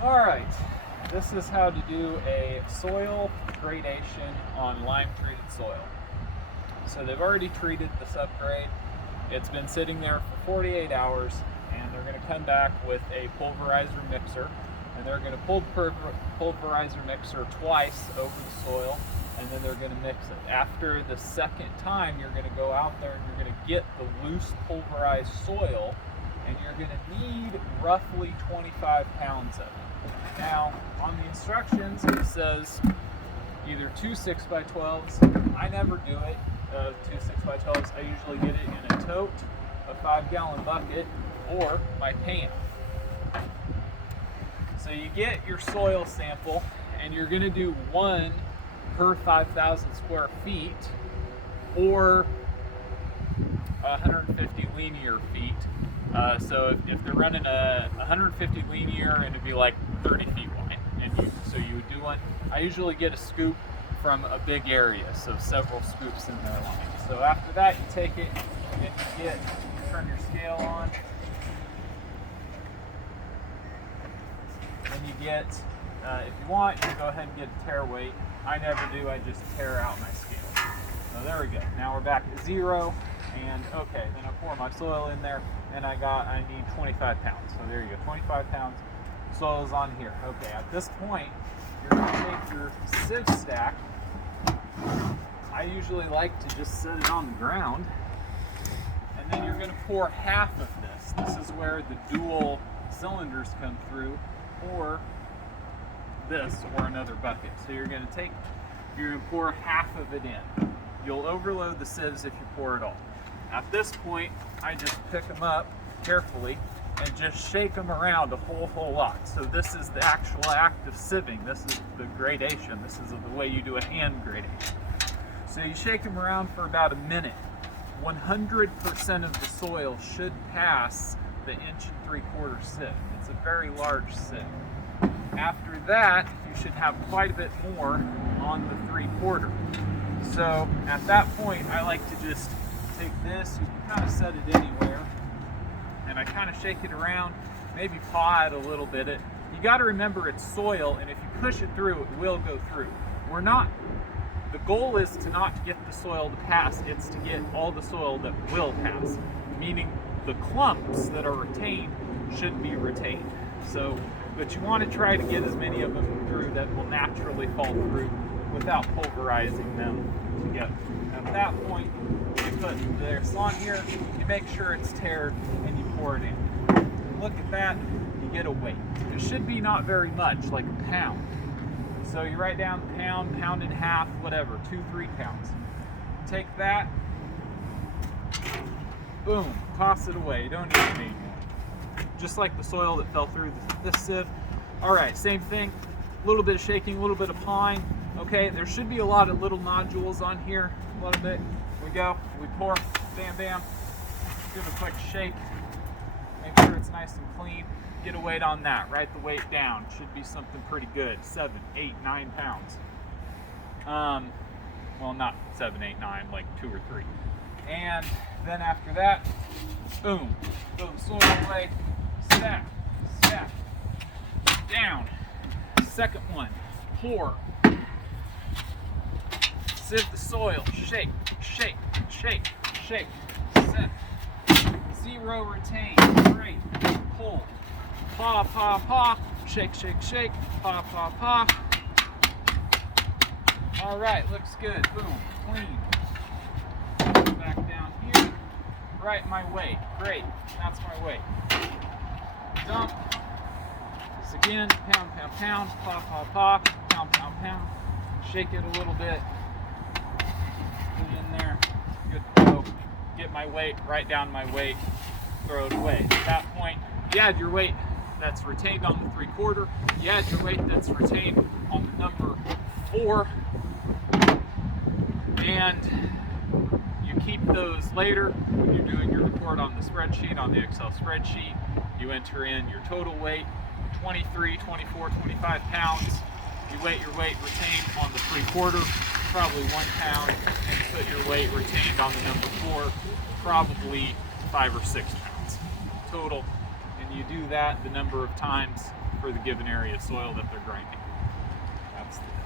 Alright, this is how to do a soil gradation on lime-treated soil. So they've already treated the subgrade. It's been sitting there for 48 hours, and they're going to come back with a pulverizer mixer, and they're going to pulverizer mixer twice over the soil, and then they're going to mix it. After the second time, you're going to go out there and you're going to get the loose pulverized soil, and you're going to need roughly 25 pounds of it. Now, on the instructions, it says either two 6x12s. I never do it, two 6x12s. I usually get it in a tote, a 5-gallon bucket, or my pan. So you get your soil sample, and you're going to do one per 5,000 square feet, or 150 linear feet. So if they're running a 150 linear, and it'd be like 30 feet wide, and so you would do one. I usually get a scoop from a big area, so several scoops in there line. So after that, you take it and you turn your scale on, and you get, if you want, you can go ahead and get a tare weight. I never do, I just tear out my scale. So there we go. Now we're back at 0, and okay, then I pour my soil in there, and I need 25 pounds. So there you go, 25 pounds. Soil is on here. Okay, at this point, you're going to take your sieve stack. I usually like to just set it on the ground, and then you're going to pour half of this. This is where the dual cylinders come through, or this, or another bucket. So you're going to pour half of it in. You'll overload the sieves if you pour it all. At this point, I just pick them up carefully and just shake them around a whole lot. So this is the actual act of sieving. This is the gradation. This is the way you do a hand gradation. So you shake them around for about a minute. 100% of the soil should pass the 1 3/4 sieve. It's a very large sieve. After that, you should have quite a bit more on the 3/4. So at that point, I like to just take this. You can kind of set it anywhere, and I kind of shake it around, maybe paw it a little bit. You got to remember it's soil, and if you push it through, it will go through. The goal is to not get the soil to pass, it's to get all the soil that will pass, meaning the clumps that are retained should be retained. But you want to try to get as many of them through that will naturally fall through without pulverizing them together. At that point, you put this on here, you make sure it's tared, and you pour it in. Look at that, you get a weight. It should be not very much, like a pound. So you write down pound, pound and a half, whatever, 2-3 pounds. Take that, boom, toss it away. You don't need it anymore. Just like the soil that fell through this sieve. All right, same thing, a little bit of shaking, a little bit of pawing. Okay, there should be a lot of little nodules on here, a little bit. We go, we pour, bam, bam. Give it a quick shake. Make sure it's nice and clean. Get a weight on that, write the weight down. Should be something pretty good, 7, 8, 9 pounds. Well, not 7, 8, 9, like 2 or 3. And then after that, boom, throw the soil away, stack, stack, down. Second one, pour. Sieve the soil, shake, shake, shake, shake, set. 0 retain, great, pull. Paw, paw, paw, shake, shake, shake, paw, paw, paw. All right, looks good, boom, clean. Back down here, right my weight, great, that's my weight. Dump, this again, pound, pound, pound, paw, paw, paw, pound, pound, pound. Shake it a little bit, put it in there, good to go. Get my weight, write down my weight, throw it away. At that point, you add your weight that's retained on the 3/4, you add your weight that's retained on the number 4, and you keep those later when you're doing your report on the spreadsheet, on the Excel spreadsheet. You enter in your total weight, 23, 24, 25 pounds. You weigh your weight retained on the 3/4, probably 1 pound, and put your weight retained on the number 4, probably 5 or 6 pounds total. And you do that the number of times for the given area of soil that they're grinding. That's the